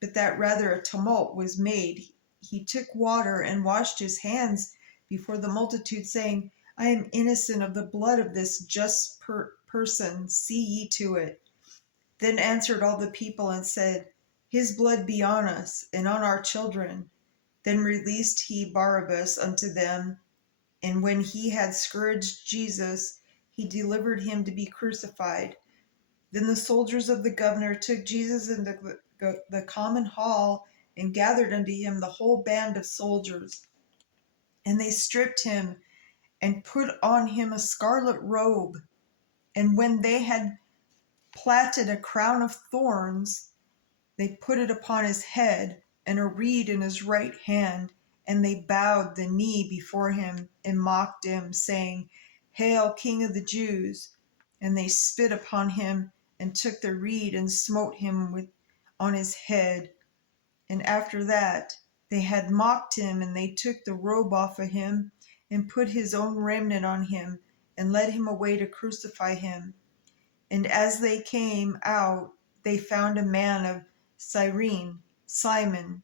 but that rather a tumult was made, he took water and washed his hands before the multitude, saying, I am innocent of the blood of this just person. See ye to it. Then answered all the people and said, His blood be on us and on our children. Then released he Barabbas unto them. And when he had scourged Jesus, he delivered him to be crucified. Then the soldiers of the governor took Jesus into the common hall and gathered unto him the whole band of soldiers. And they stripped him and put on him a scarlet robe. And when they had platted a crown of thorns, they put it upon his head, and a reed in his right hand. And they bowed the knee before him and mocked him, saying, Hail, King of the Jews! And they spit upon him and took the reed and smote him on his head. And after that they had mocked him, and they took the robe off of him and put his own remnant on him and led him away to crucify him. And as they came out, they found a man of Cyrene, Simon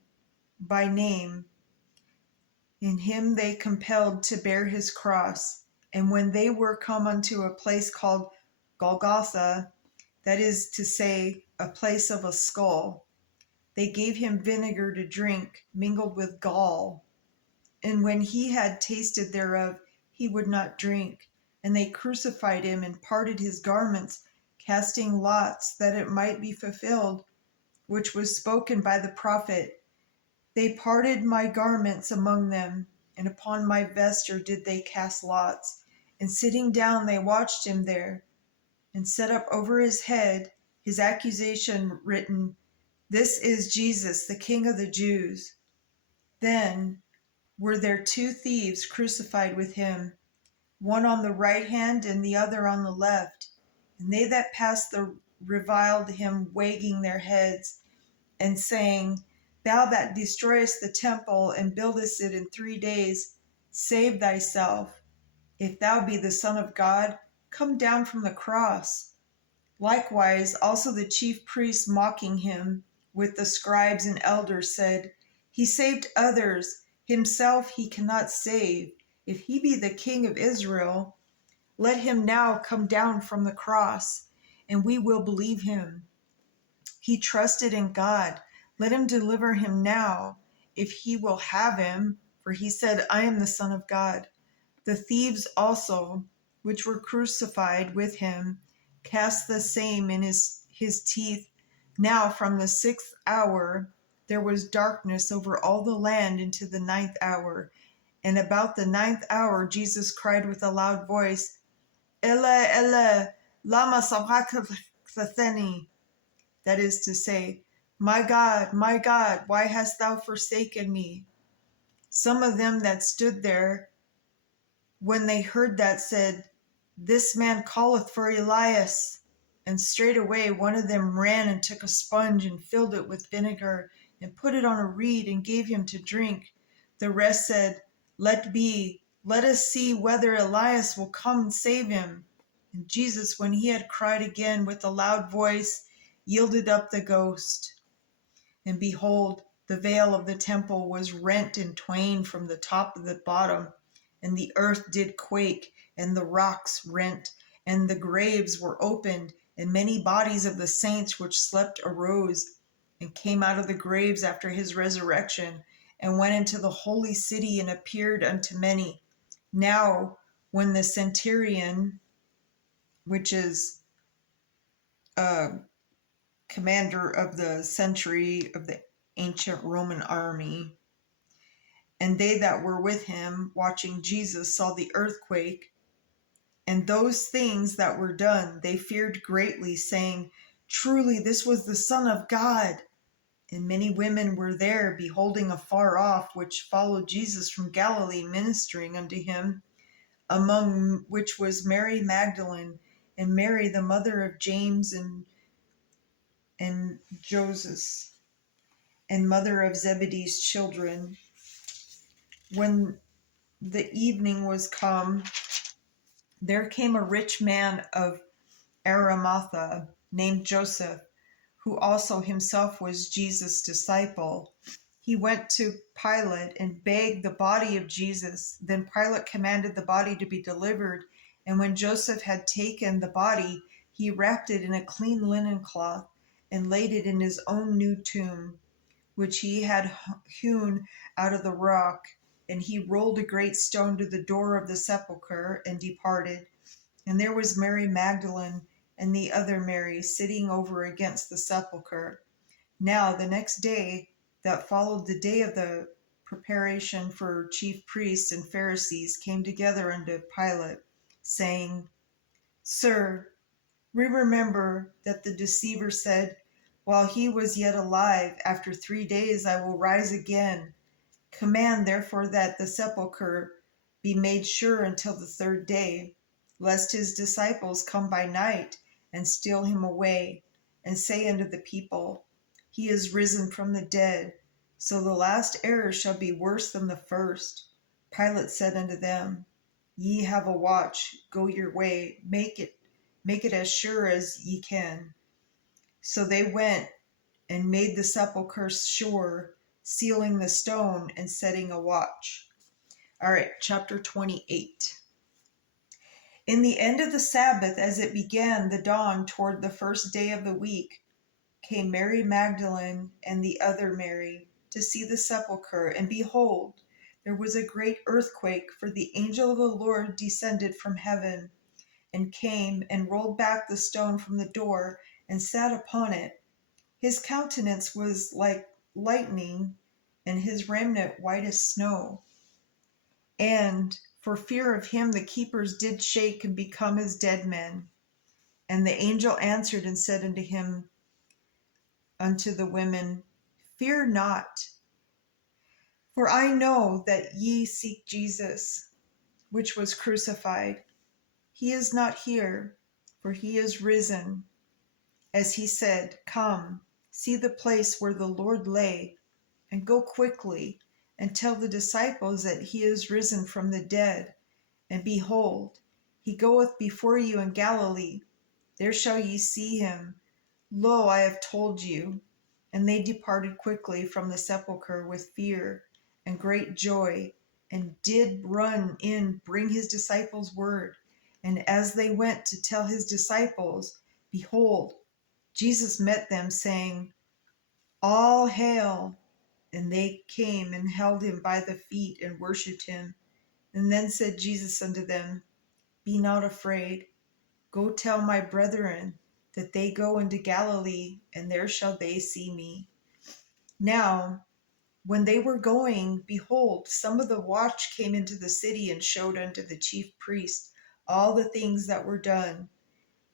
by name, and him they compelled to bear his cross. And when they were come unto a place called Golgotha, that is to say, a place of a skull, they gave him vinegar to drink, mingled with gall. And when he had tasted thereof, he would not drink. And they crucified him and parted his garments, casting lots, that it might be fulfilled, which was spoken by the prophet. They parted my garments among them, and upon my vesture did they cast lots. And sitting down, they watched him there, and set up over his head his accusation written, "This is Jesus, the King of the Jews." Then were there two thieves crucified with him, one on the right hand and the other on the left. And they that passed the reviled him, wagging their heads, and saying, "Thou that destroyest the temple and buildest it in 3 days, save thyself. If thou be the Son of God, come down from the cross." Likewise also the chief priests, mocking him, with the scribes and elders, said, "He saved others, himself he cannot save. If he be the King of Israel, let him now come down from the cross, and we will believe him. He trusted in God. Let him deliver him now, if he will have him, for he said, I am the Son of God." The thieves also, which were crucified with him, cast the same in his teeth. Now from the 6th hour there was darkness over all the land into the 9th hour. And about the 9th hour Jesus cried with a loud voice, "Ele, Ele, lama sabachthani?" That is to say, my God, why hast thou forsaken me?" Some of them that stood there, when they heard that, said, "This man calleth for Elias." And straightway one of them ran and took a sponge and filled it with vinegar and put it on a reed and gave him to drink. The rest said, "Let be, let us see whether Elias will come and save him." And Jesus, when he had cried again with a loud voice, yielded up the ghost. And behold, the veil of the temple was rent in twain from the top to the bottom, and the earth did quake, and the rocks rent, and the graves were opened, and many bodies of the saints which slept arose, and came out of the graves after his resurrection, and went into the holy city, and appeared unto many. Now, when the centurion, which is commander of the century of the ancient Roman army, and they that were with him watching Jesus saw the earthquake and those things that were done, they feared greatly, saying, "Truly this was the Son of God." And many women were there, beholding afar off, which followed Jesus from Galilee, ministering unto him, among which was Mary Magdalene, and Mary the mother of James and Joseph, and mother of Zebedee's children. When the evening was come, there came a rich man of Arimathea, named Joseph, who also himself was Jesus' disciple. He went to Pilate and begged the body of Jesus. Then Pilate commanded the body to be delivered. And when Joseph had taken the body, he wrapped it in a clean linen cloth and laid it in his own new tomb, which he had hewn out of the rock. And he rolled a great stone to the door of the sepulchre and departed. And there was Mary Magdalene and the other Mary sitting over against the sepulchre. Now the next day that followed the day of the preparation for chief priests and Pharisees came together unto Pilate, saying, "Sir, we remember that the deceiver said, while he was yet alive, after 3 days I will rise again. Command therefore that the sepulchre be made sure until the 3rd day, lest his disciples come by night and steal him away, and say unto the people, He is risen from the dead. So the last error shall be worse than the first." Pilate said unto them, "Ye have a watch, go your way, make it as sure as ye can." So they went and made the sepulchre sure, sealing the stone and setting a watch. All right, chapter 28. In the end of the Sabbath, as it began the dawn toward the 1st day of the week, came Mary Magdalene and the other Mary to see the sepulchre. And behold, there was a great earthquake, for the angel of the Lord descended from heaven, and came and rolled back the stone from the door, and sat upon it. His countenance was like lightning, and his raiment white as snow. And for fear of him, the keepers did shake and become as dead men. And the angel answered and said unto the women, Fear not, for I know that ye seek Jesus, which was crucified. He is not here, for he is risen. As he said, Come, see the place where the Lord lay, and go quickly, and tell the disciples that he is risen from the dead. And behold, he goeth before you in Galilee. There shall ye see him. Lo, I have told you. And they departed quickly from the sepulchre with fear and great joy, and did run in, bring his disciples word. And as they went to tell his disciples, behold, Jesus met them, saying, All hail! And they came and held him by the feet and worshipped him. And then said Jesus unto them, Be not afraid. Go tell my brethren that they go into Galilee, and there shall they see me. Now, when they were going, behold, some of the watch came into the city and showed unto the chief priests all the things that were done.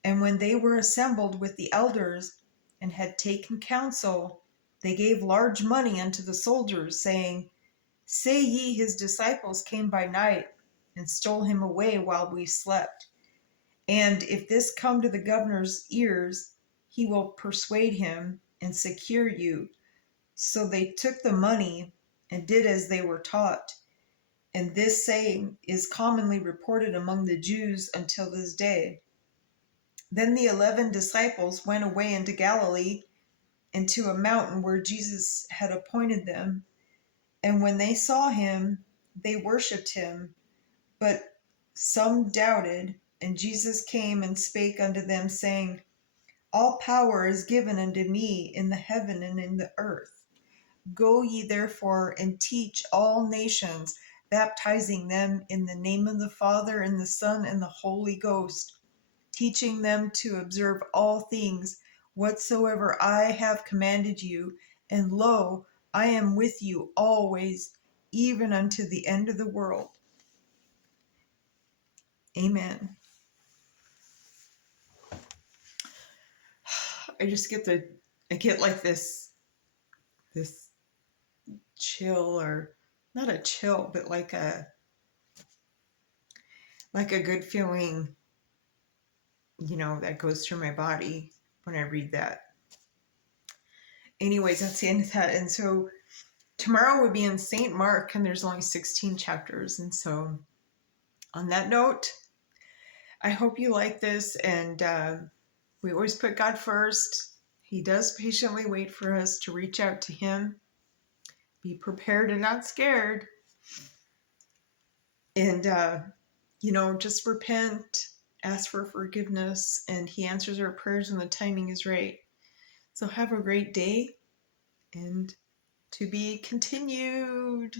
And when they were assembled with the elders and had taken counsel, they gave large money unto the soldiers, saying, Say ye, his disciples came by night and stole him away while we slept. And if this come to the governor's ears, he will persuade him and secure you. So they took the money and did as they were taught. And this saying is commonly reported among the Jews until this day. Then the 11 disciples went away into Galilee, into a mountain where Jesus had appointed them. And when they saw him, they worshipped him, but some doubted. And Jesus came and spake unto them, saying, All power is given unto me in the heaven and in the earth. Go ye therefore and teach all nations, baptizing them in the name of the Father and the Son and the Holy Ghost, teaching them to observe all things whatsoever I have commanded you. And lo, I am with you always, even unto the end of the world. Amen. I get like this chill, or not a chill, but like a good feeling, that goes through my body when I read that. Anyways, that's the end of that. And so tomorrow would be in St. Mark, and there's only 16 chapters. And so on that note, I hope you like this. And we always put God first. He does patiently wait for us to reach out to him. Be prepared and not scared. And, just repent, ask for forgiveness, and he answers our prayers when the timing is right. So have a great day, and to be continued.